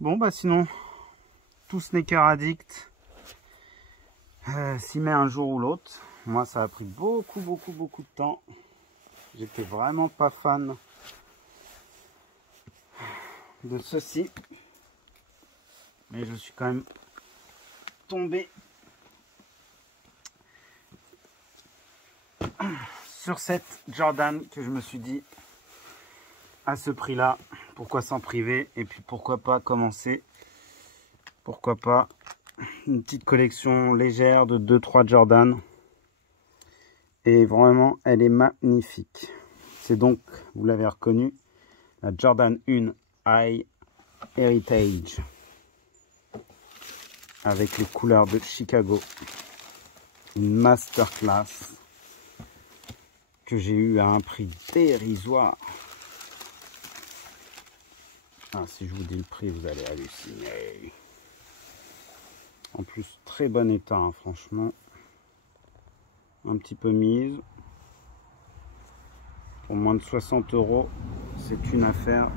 Bon bah sinon, tout sneaker addict s'y met un jour ou l'autre. Moi ça a pris beaucoup de temps. J'étais vraiment pas fan de ceci. Mais je suis quand même tombé sur cette Jordan que je me suis dit, à ce prix là, pourquoi s'en priver, et puis pourquoi pas commencer, pourquoi pas une petite collection légère de 2-3 Jordan. Et vraiment elle est magnifique. C'est donc, vous l'avez reconnu, la Jordan 1 High Heritage avec les couleurs de Chicago. Une masterclass que j'ai eu à un prix dérisoire. Ah, si je vous dis le prix, vous allez halluciner. En plus, très bon état, hein, franchement. Un petit peu mise. Pour moins de 60 €, c'est une affaire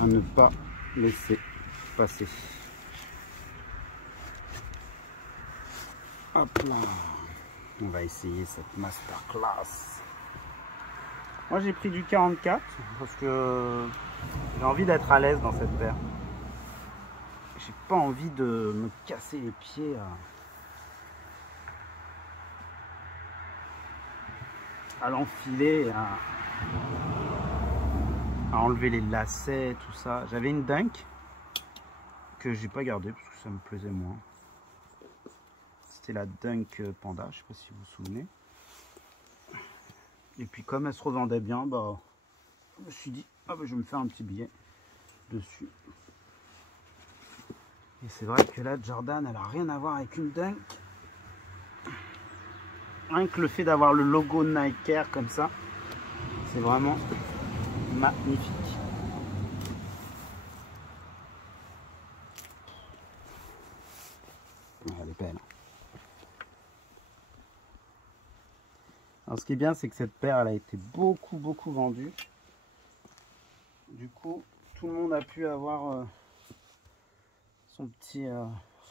à ne pas laisser passer. Hop là. On va essayer cette masterclass. Moi j'ai pris du 44 parce que j'ai envie d'être à l'aise dans cette paire. J'ai pas envie de me casser les pieds à l'enfiler, à enlever les lacets, tout ça. J'avais une Dunk que j'ai pas gardée parce que ça me plaisait moins. C'était la Dunk Panda, je sais pas si vous vous souvenez. Et puis comme elle se revendait bien, bah, je me suis dit, ah bah, je vais me faire un petit billet dessus. Et c'est vrai que la Jordan, elle a rien à voir avec une Dunk. Rien que le fait d'avoir le logo Nike Air comme ça, c'est vraiment magnifique. Elle est belle. Alors ce qui est bien, c'est que cette paire, elle a été beaucoup vendue. Du coup, tout le monde a pu avoir son petit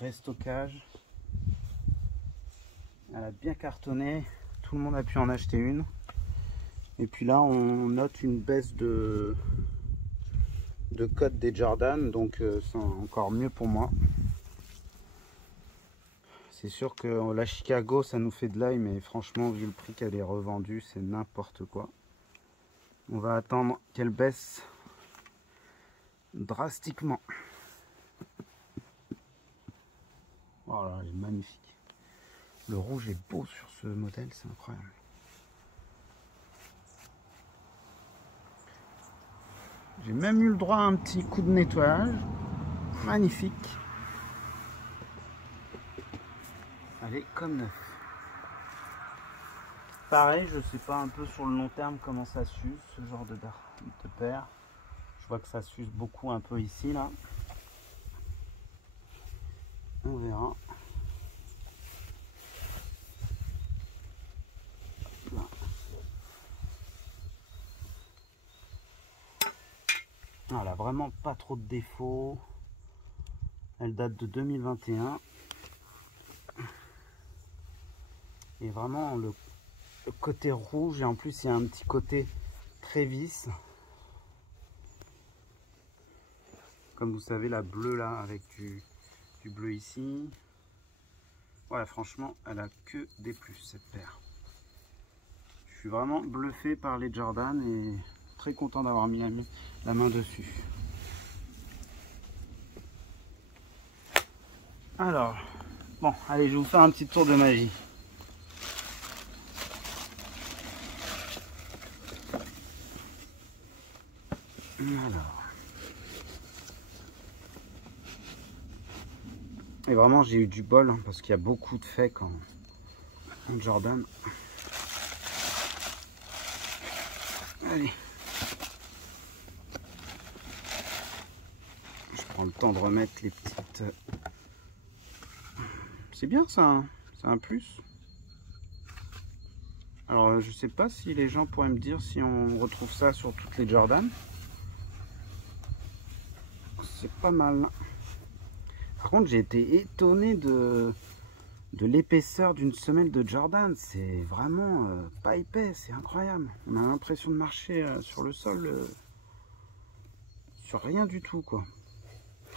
restockage. Elle a bien cartonné. Tout le monde a pu en acheter une. Et puis là, on note une baisse de code des Jordan. Donc c'est encore mieux pour moi. C'est sûr que la Chicago, ça nous fait de l'œil, mais franchement, vu le prix qu'elle est revendue, c'est n'importe quoi. On va attendre qu'elle baisse drastiquement. Voilà, elle est magnifique. Le rouge est beau sur ce modèle, c'est incroyable. J'ai même eu le droit à un petit coup de nettoyage. Magnifique. Elle est comme neuf. Pareil, je sais pas un peu sur le long terme comment ça s'use, ce genre de paire. Je vois que ça s'use beaucoup un peu ici, là. On verra. Là. Elle a vraiment pas trop de défauts. Elle date de 2021. Et vraiment le côté rouge, et en plus il y a un petit côté très vis. Comme vous savez, la bleue là avec du bleu ici. Voilà, franchement, elle a que des plus cette paire. Je suis vraiment bluffé par les Jordan et très content d'avoir mis la main dessus. Alors, bon, allez, je vais vous faire un petit tour de magie. Alors. Et vraiment, j'ai eu du bol hein, parce qu'il y a beaucoup de fakes en Jordan. Allez. Je prends le temps de remettre les petites... C'est bien ça, hein, c'est un plus. Alors, je sais pas si les gens pourraient me dire si on retrouve ça sur toutes les Jordan. C'est pas mal. Par contre, j'ai été étonné de l'épaisseur d'une semelle de Jordan. C'est vraiment pas épais, c'est incroyable. On a l'impression de marcher sur le sol, sur rien du tout, quoi.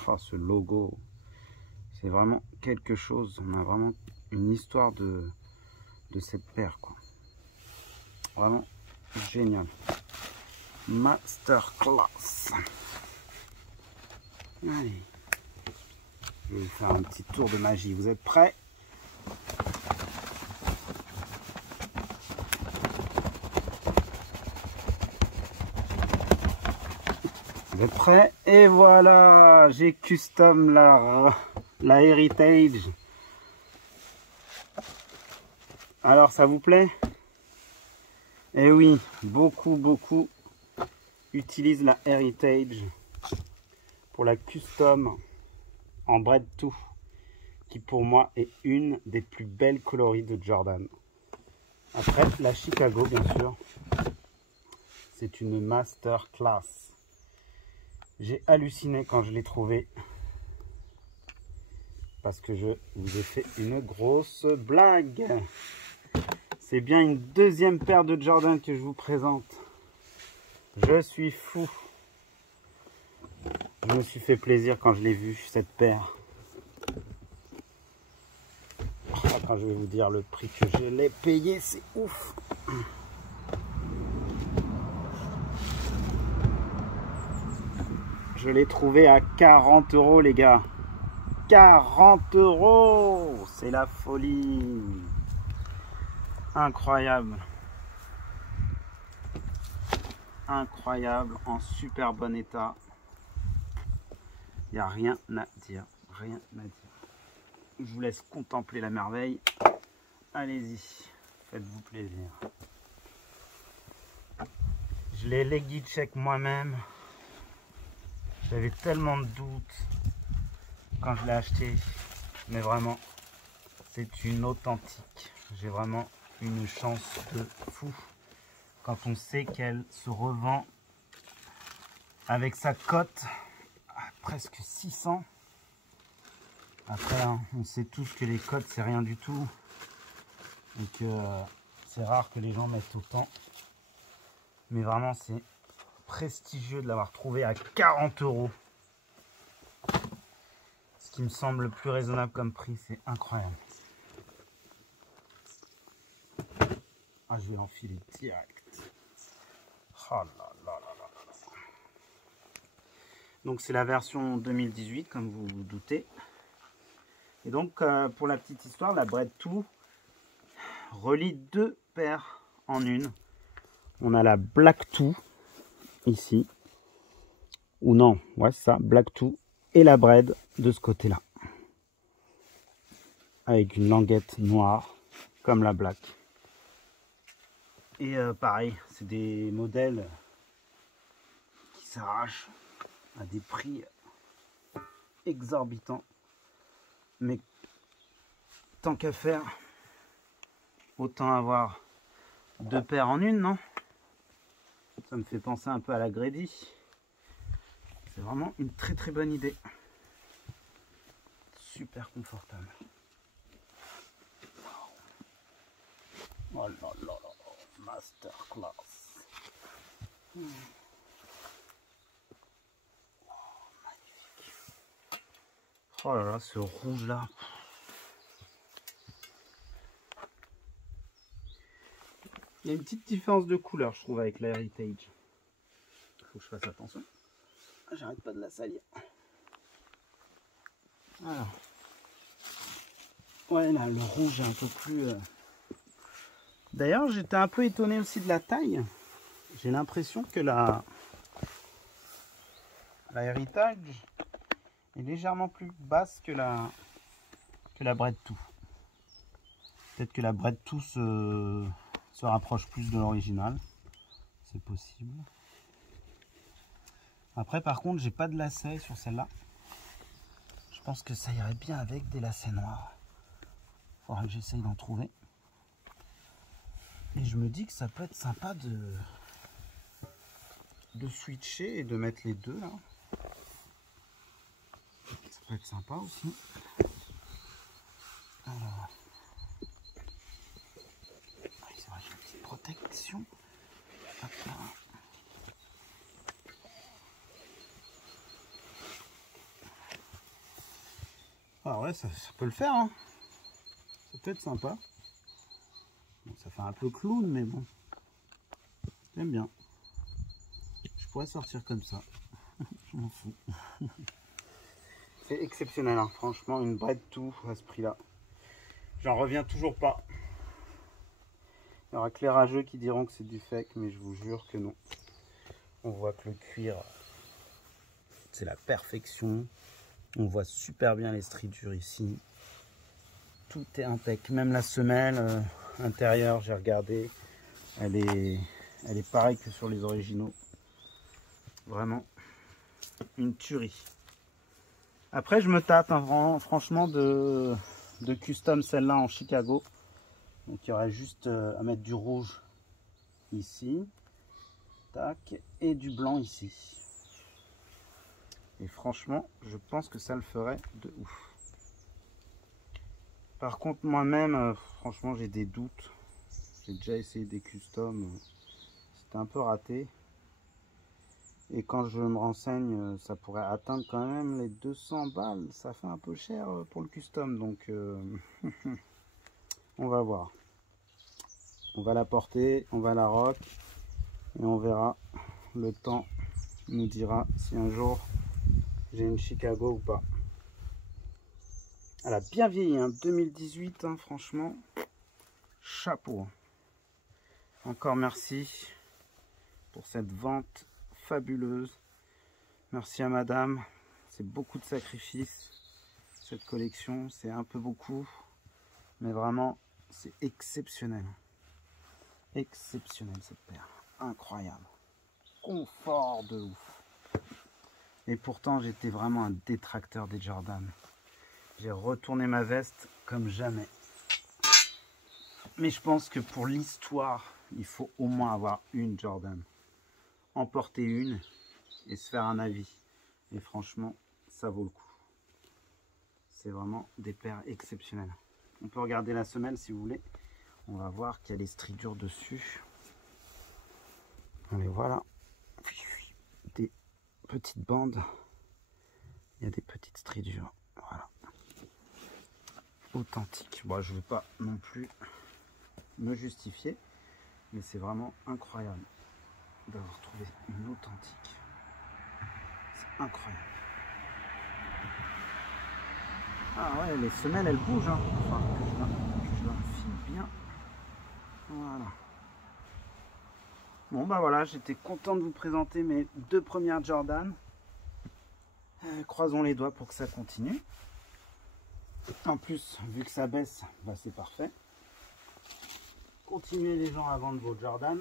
Oh, ce logo, c'est vraiment quelque chose. On a vraiment une histoire de cette paire, quoi. Vraiment génial. Masterclass. Allez. Je vais vous faire un petit tour de magie. Vous êtes prêts? Vous êtes prêts? Et voilà, j'ai custom la Heritage. Alors, ça vous plaît? Eh oui, beaucoup utilisent la Heritage pour la custom en Bread 2, qui pour moi est une des plus belles coloris de Jordan. Après, la Chicago, bien sûr, c'est une masterclass. J'ai halluciné quand je l'ai trouvée, parce que je vous ai fait une grosse blague. C'est bien une deuxième paire de Jordan que je vous présente. Je suis fou. Je me suis fait plaisir quand je l'ai vue, cette paire. Quand je vais vous dire le prix que je l'ai payé, c'est ouf. Je l'ai trouvé à 40 €, les gars. 40 €, c'est la folie. Incroyable. Incroyable, en super bon état. Il n'y a rien à dire. Rien à dire. Je vous laisse contempler la merveille. Allez-y, faites-vous plaisir. Je l'ai leggy check moi-même. J'avais tellement de doutes quand je l'ai acheté, mais vraiment, c'est une authentique. J'ai vraiment une chance de fou quand on sait qu'elle se revend avec sa cote à presque 600. Après, hein, on sait tous que les cotes, c'est rien du tout. Et que c'est rare que les gens mettent autant. Mais vraiment, c'est prestigieux de l'avoir trouvé à 40 €. Ce qui me semble le plus raisonnable comme prix, c'est incroyable. Ah, je vais l'enfiler direct. Oh là là là là là. Donc c'est la version 2018, comme vous vous doutez. Et donc pour la petite histoire, la Bread 2 relie deux paires en une. On a la Black 2 ici, ou non, ouais c'est ça, Black 2, et la Bread de ce côté-là, avec une languette noire comme la Black. Et pareil, c'est des modèles qui s'arrachent à des prix exorbitants. Mais tant qu'à faire, autant avoir deux paires en une, non? Ça me fait penser un peu à la Grady. C'est vraiment une très bonne idée. Super confortable. Oh là là là, masterclass. Oh, magnifique. Oh là là, ce rouge là. Il y a une petite différence de couleur, je trouve, avec la Heritage. Il faut que je fasse attention. J'arrête pas de la salir. Alors. Ouais, là, le rouge est un peu plus... D'ailleurs, j'étais un peu étonné aussi de la taille. J'ai l'impression que la Heritage est légèrement plus basse que la Bread 2. Peut-être que la Bread 2 se rapproche plus de l'original. C'est possible. Après, par contre, j'ai pas de lacets sur celle-là. Je pense que ça irait bien avec des lacets noirs. Il faudra que j'essaye d'en trouver. Et je me dis que ça peut être sympa de switcher et de mettre les deux là. peut être sympa aussi. Alors, c'est vrai, j'ai une petite protection. Hop là. Ah ouais, ça peut le faire, hein. Ça peut être sympa. Bon, ça fait un peu clown, mais bon. J'aime bien. Je pourrais sortir comme ça. Je m'en fous. C'est exceptionnel, hein. Franchement, une Bred tout à ce prix-là. J'en reviens toujours pas. Il y aura que les rageux qui diront que c'est du fake, mais je vous jure que non. On voit que le cuir, c'est la perfection. On voit super bien les stridures ici. Tout est impec. Même la semelle intérieure, j'ai regardé. Elle est pareille que sur les originaux. Vraiment une tuerie. Après, je me tâte, hein, franchement, de custom celle-là en Chicago. Donc, il y aurait juste à mettre du rouge ici. Tac. Et du blanc ici. Et franchement, je pense que ça le ferait de ouf. Par contre, moi-même, franchement, j'ai des doutes. J'ai déjà essayé des customs. C'était un peu raté. Et quand je me renseigne, ça pourrait atteindre quand même les 200 balles. Ça fait un peu cher pour le custom. Donc, on va voir. On va la porter, on va la rock. Et on verra. Le temps nous dira si un jour j'ai une Chicago ou pas. Elle a bien vieilli, hein, 2018, hein, franchement. Chapeau. Encore merci pour cette vente fabuleuse. Merci à madame. C'est beaucoup de sacrifices. Cette collection, c'est un peu beaucoup. Mais vraiment, c'est exceptionnel. Exceptionnel cette paire. Incroyable. Confort de ouf. Et pourtant, j'étais vraiment un détracteur des Jordan. J'ai retourné ma veste comme jamais. Mais je pense que pour l'histoire, il faut au moins avoir une Jordan. En porter une et se faire un avis. Et franchement, ça vaut le coup. C'est vraiment des paires exceptionnelles. On peut regarder la semelle si vous voulez. On va voir qu'il y a les stridures dessus. Allez, voilà. Des petites bandes. Il y a des petites stridures. Voilà. Authentique. Bon, je ne veux pas non plus me justifier. Mais c'est vraiment incroyable d'avoir trouvé une authentique. C'est incroyable. Ah ouais, les semelles elles bougent, hein. Enfin, que je la file bien. Voilà. Bon bah voilà, j'étais content de vous présenter mes deux premières Jordan. Croisons les doigts pour que ça continue. En plus, vu que ça baisse, bah c'est parfait. Continuez les gens à vendre vos Jordan.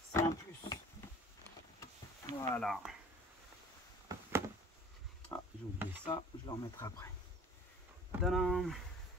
C'est un plus. Voilà. Ah, j'ai oublié ça, je le remettrai après. Tadam!